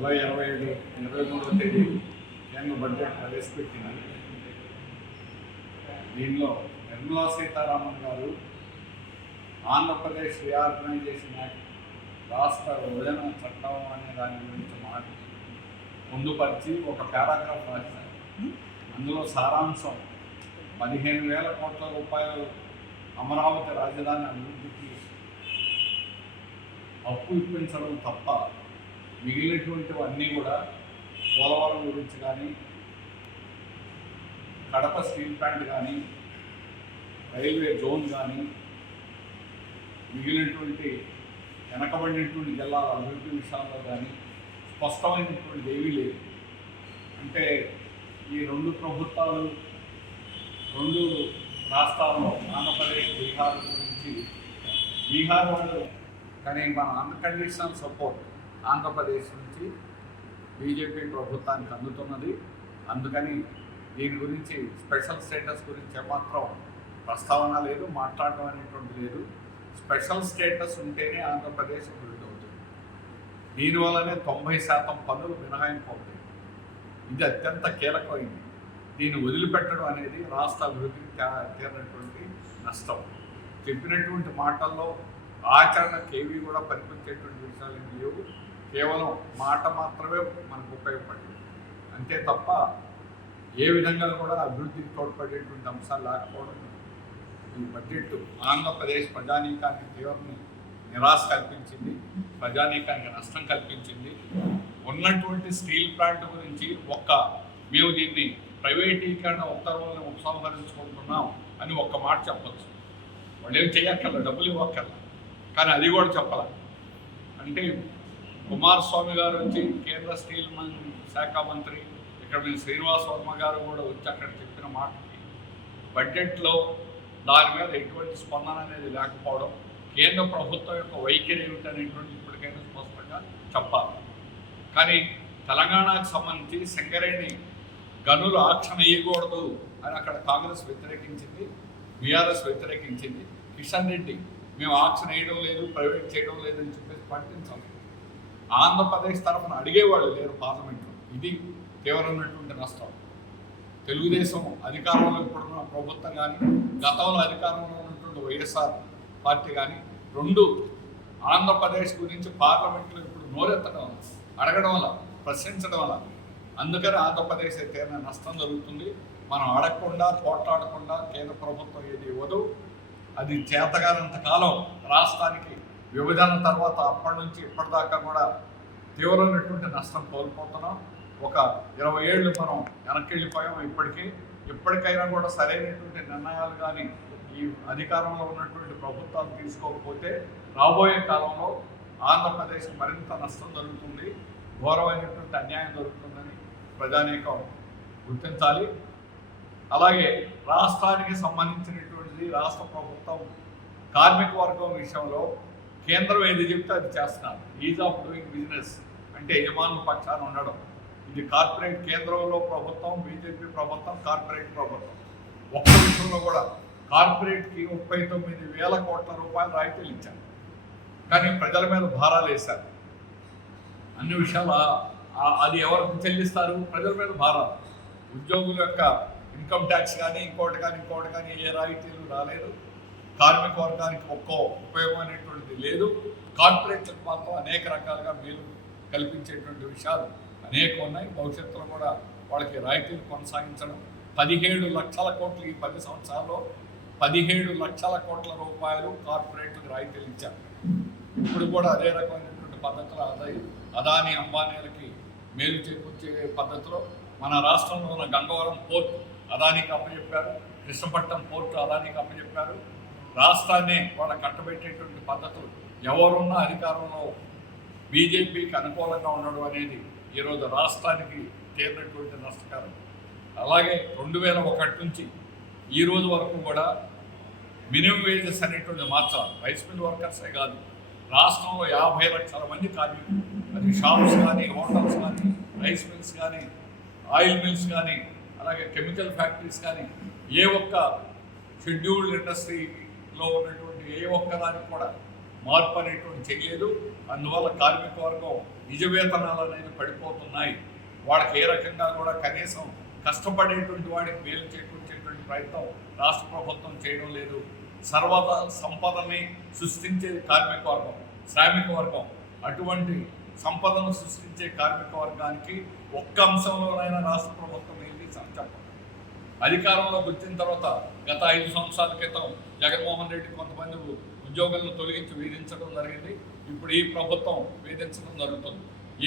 July ఇరవై ఐదు ఇరవై మూడవ తేదీ కేంద్ర బడ్జెట్ ప్రవేశపెట్టింది. దీనిలో నిర్మలా సీతారామన్ గారు ఆంధ్రప్రదేశ్ రీఆర్గనైజేషన్ యాక్ట్ రాష్ట్ర విభజన చట్టం అనే దాని గురించి మాట పొందుపరిచి ఒక పారాగ్రాఫ్ రాశారు. అందులో సారాంశం పదిహేను వేల కోట్ల రూపాయలు అమరావతి రాజధాని అభివృద్ధికి అప్పు ఇప్పించడం తప్ప మిగిలినటువంటివన్నీ కూడా పోలవరం గురించి కానీ కడప స్టీల్ ప్లాంట్ కానీ రైల్వే జోన్ కానీ మిగిలినటువంటి వెనకబడినటువంటి జిల్లాల అభివృద్ధి విషయాల్లో కానీ స్పష్టమైనటువంటి ఏమీ లేదు. అంటే ఈ రెండు ప్రభుత్వాలు రెండు రాష్ట్రాల్లో ఆంధ్రప్రదేశ్ బీహార్ గురించి బీహార్ వాళ్ళు కానీ మన అన్కండిషనల్ సపోర్ట్ ఆంధ్రప్రదేశ్ నుంచి బీజేపీ ప్రభుత్వానికి అందుతున్నది. అందుకని దీని గురించి స్పెషల్ స్టేటస్ గురించి ఏమాత్రం ప్రస్తావన లేదు మాట్లాడడం అనేటువంటి లేదు. స్పెషల్ స్టేటస్ ఉంటేనే ఆంధ్రప్రదేశ్ అభివృద్ధి అవుతుంది. దీనివల్లనే తొంభై శాతం పనులు మినహాయింపు అవుతాయి ఇది అత్యంత కీలకమైంది. దీన్ని వదిలిపెట్టడం అనేది రాష్ట్ర అభివృద్ధికి తే- నష్టం. చెప్పినటువంటి మాటల్లో ఆచరణకి ఏవి కూడా పనిపించేటువంటి విషయాలు ఏమీ లేవు. కేవలం మాట మాత్రమే మనకు ఉపయోగపడింది. అంతే తప్ప ఏ విధంగా కూడా అభివృద్ధికి తోడ్పడేటువంటి అంశాలు లేకపోవడం ఈ బడ్జెట్ ఆంధ్రప్రదేశ్ ప్రజానీకానికి తీవ్రని నిరాశ కల్పించింది ప్రజానీకానికి నష్టం కల్పించింది. ఉన్నటువంటి స్టీల్ ప్లాంట్ గురించి ఒక్క మేము దీన్ని ప్రైవేటీకరణ ఉత్తర్వులను ఉపసంహరించుకుంటున్నాం అని ఒక్క మాట చెప్పచ్చు. వాళ్ళు ఏం చేయక్కర్లేదు డబ్బులు ఇవ్వక్కర్లేదు కానీ అది కూడా చెప్పాల. అంటే కుమారస్వామి గారు వచ్చి కేంద్ర స్టీల్ మన్ శాఖ మంత్రి ఇక్కడ మీ శ్రీనివాస్ వర్మ గారు కూడా వచ్చి అక్కడ చెప్పిన మాటకి బడ్జెట్లో దాని మీద ఎటువంటి స్పందన అనేది లేకపోవడం కేంద్ర ప్రభుత్వం యొక్క వైఖరి ఏమిటనేటువంటి ఇప్పటికైనా స్పష్టంగా చెప్పాలి. కానీ తెలంగాణకు సంబంధించి సింగరేణి గనులు ఆక్షణ వేయకూడదు అని అక్కడ కాంగ్రెస్ వ్యతిరేకించింది బీఆర్ఎస్ వ్యతిరేకించింది కిషన్ రెడ్డి. మేము ఆక్షన్ వేయడం లేదు ప్రైవేట్ చేయడం లేదు అని చెప్పేసి పట్టించాలి. ఆంధ్రప్రదేశ్ తరఫున అడిగేవాళ్ళు లేరు పార్లమెంట్లో. ఇది తీవ్రమైనటువంటి నష్టం. తెలుగుదేశం అధికారంలో ఇప్పుడున్న ప్రభుత్వం కానీ గతంలో అధికారంలో ఉన్నటువంటి వైఎస్ఆర్ పార్టీ కానీ రెండు ఆంధ్రప్రదేశ్ గురించి పార్లమెంట్లో ఇప్పుడు నోరెత్తడం వల్ల అడగడం వల్ల ప్రశ్నించడం వల్ల అందుకని ఆంధ్రప్రదేశ్ తీరిన నష్టం జరుగుతుంది. మనం అడగకుండా పోట్లాడకుండా కేంద్ర ప్రభుత్వం ఏది ఇవ్వదు. అది చేతగానంత కాలం రాష్ట్రానికి విభజన తర్వాత అప్పటి నుంచి ఇప్పటిదాకా కూడా తీవ్రమైనటువంటి నష్టం కోల్పోతున్నాం. ఒక ఇరవై ఏళ్ళు మనం వెనక్కి వెళ్ళిపోయాం ఇప్పటికీ. ఇప్పటికైనా కూడా సరైనటువంటి నిర్ణయాలు కానీ ఈ అధికారంలో ఉన్నటువంటి ప్రభుత్వాలు తీసుకోకపోతే రాబోయే కాలంలో ఆంధ్రప్రదేశ్ మరింత నష్టం జరుగుతుంది. ఘోరమైనటువంటి అన్యాయం జరుగుతుందని ప్రజానీకం గుర్తించాలి. అలాగే రాష్ట్రానికి సంబంధించినటువంటి సంబంధించినటువంటిది రాష్ట్ర ప్రభుత్వం కార్మిక వర్గం విషయంలో కేంద్రం ఏది చెప్తే అది చేస్తున్నారు. ఈజ్ ఆఫ్ డూయింగ్ బిజినెస్ అంటే యజమానుల పక్షాన ఉండడం. ఇది కార్పొరేట్ కేంద్రంలో ప్రభుత్వం బీజేపీ ప్రభుత్వం కార్పొరేట్ ప్రభుత్వం. ఒక్క విషయంలో కూడా కార్పొరేట్కి ముప్పై తొమ్మిది వేల కోట్ల రూపాయలు రాయితీలు ఇచ్చారు. కానీ ప్రజల మీద భారాలు వేశారు. అన్ని విషయాలు అది ఎవరికి చెల్లిస్తారు? ప్రజల మీద భారాలు. ఉద్యోగుల యొక్క ఇన్కమ్ ట్యాక్స్ కానీ ఇంకోటి కానీ ఇంకోటి కానీ ఏ రాయితీలు రాలేదు. కార్మిక వర్గానికి ఒక్కో ఉపయోగమైనటువంటిది లేదు. కార్పొరేట్లకు మాత్రం అనేక రకాలుగా మేలు కల్పించేటువంటి విషయాలు అనేక ఉన్నాయి. భవిష్యత్తులో కూడా వాళ్ళకి రాయితీలు కొనసాగించడం. పదిహేడు లక్షల కోట్లు ఈ పది సంవత్సరాల్లో పదిహేడు లక్షల కోట్ల రూపాయలు కార్పొరేట్లకు రాయితీలు ఇచ్చారు. ఇప్పుడు కూడా అదే రకమైనటువంటి పద్ధతులు అదాయి అదాని అంబానీలకి మేలు చేకూర్చే పద్ధతిలో మన రాష్ట్రంలో ఉన్న గంగవరం పోర్టు అదానికి అప్పచెప్పారు. కృష్ణపట్నం పోర్టు అదానికి అప్పచెప్పారు. రాష్ట్రాన్ని వాళ్ళ కట్టబెట్టేటువంటి పద్ధతులు ఎవరున్నా అధికారంలో బీజేపీకి అనుకూలంగా ఉండడం అనేది ఈరోజు రాష్ట్రానికి తీరినటువంటి నష్టకరం. అలాగే రెండు వేల ఒకటి నుంచి ఈ రోజు వరకు కూడా మినిమం వేజెస్ అనేటువంటి మార్చాలి. రైస్ మిల్ వర్కర్సే కాదు. రాష్ట్రంలో యాభై లక్షల మంది కార్మికులు. అది షాప్స్ కానీ హోటల్స్ కానీ రైస్ మిల్స్ కానీ ఆయిల్ మిల్స్ కానీ అలాగే కెమికల్ ఫ్యాక్టరీస్ కానీ ఏ ఒక్క షెడ్యూల్డ్ ఇండస్ట్రీలో ఉన్నటువంటి ఏ ఒక్క దానికి కూడా మార్పు అనేటువంటి చేయలేదు అందువల్ల కార్మిక వర్గం నిజ వేతనాలు అనేది పడిపోతున్నాయి. వాళ్ళకి ఏ రకంగా కూడా కనీసం కష్టపడేటువంటి వాడికి మేలు చేకూర్చేటువంటి ప్రయత్నం రాష్ట్ర ప్రభుత్వం చేయడం లేదు. సర్వత సంపదని సృష్టించేది కార్మిక వర్గం శ్రామిక వర్గం అటువంటి సంపదను సృష్టించే కార్మిక వర్గానికి ఒక్క అంశంలోనైనా రాష్ట్ర ప్రభుత్వం అధికారంలోకి వచ్చిన తర్వాత గత ఐదు సంవత్సరాల క్రితం జగన్మోహన్ రెడ్డి కొంతమంది ఉద్యోగులను తొలగించి వేధించడం జరిగింది. ఇప్పుడు ఈ ప్రభుత్వం వేధించడం జరుగుతుంది.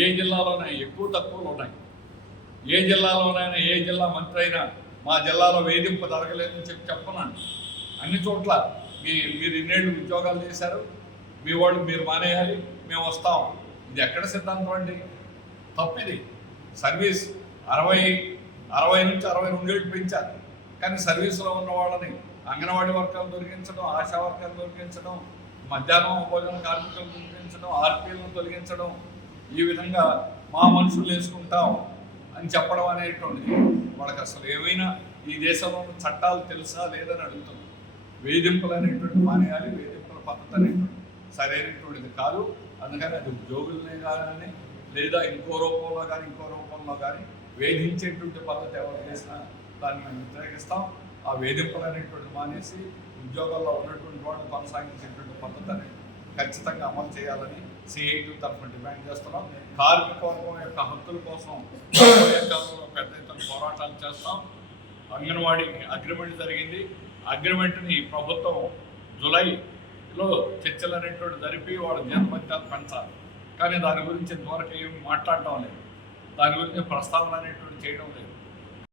ఏ జిల్లాలోనైనా ఎక్కువ తక్కువలు ఉన్నాయి. ఏ జిల్లాలోనైనా ఏ జిల్లా మంత్రి అయినా మా జిల్లాలో వేధింపు జరగలేదని చెప్పి చెప్పనండి అన్ని చోట్ల మీ మీరు ఇన్నేళ్ళు ఉద్యోగాలు చేశారు. మీ వాళ్ళు మీరు మానేయాలి మేము వస్తాం. ఇది ఎక్కడ సిద్ధాంతం అండి? తప్పిది. సర్వీస్ అరవై అరవై నుంచి అరవై రెండేళ్ళు పెంచారు. కానీ సర్వీస్లో ఉన్న వాళ్ళని అంగన్వాడీ వర్గాలు తొలగించడం ఆశా వర్గాలు తొలగించడం మధ్యాహ్నం భోజన కార్మికులను తొలగించడం ఆర్పీలను తొలగించడం ఈ విధంగా మా మనుషులు వేసుకుంటాం అని చెప్పడం అనేటువంటిది వాళ్ళకి అసలు ఏమైనా ఈ దేశంలో చట్టాలు తెలుసా లేదని అడుగుతున్నాం వేధింపులు అనేటువంటి మానేయాలి వేధింపుల పద్ధతి అనేటువంటి సరైనటువంటిది కాదు. అందుకని అది ఉద్యోగులనే కానీ లేదా ఇంకో రూపంలో కానీ ఇంకో రూపంలో కానీ వేధించేటువంటి పద్ధతి ఎవరు చేసినా దాన్ని మేము వ్యతిరేకిస్తాం. ఆ వేధింపులు అనేటువంటి మానేసి ఉద్యోగాల్లో ఉన్నటువంటి వాళ్ళు కొనసాగించేటువంటి పద్ధతిని ఖచ్చితంగా అమలు చేయాలని సిఐటి తరఫున డిమాండ్ చేస్తున్నాం. కార్మిక వర్గం యొక్క హక్కుల కోసం పెద్ద ఎత్తున పోరాటాలు చేస్తాం. అంగన్వాడీ అగ్రిమెంట్ జరిగింది. అగ్రిమెంట్ని ప్రభుత్వం జూలైలో చర్చలు అనేటువంటి జరిపి వాళ్ళ జీతభత్యాలు పెంచాలి. కానీ దాని గురించి ఇంతవరకు ఏమి మాట్లాడటం లేదు. దాని గురించి ప్రస్తావన అనేటువంటి చేయడం లేదు.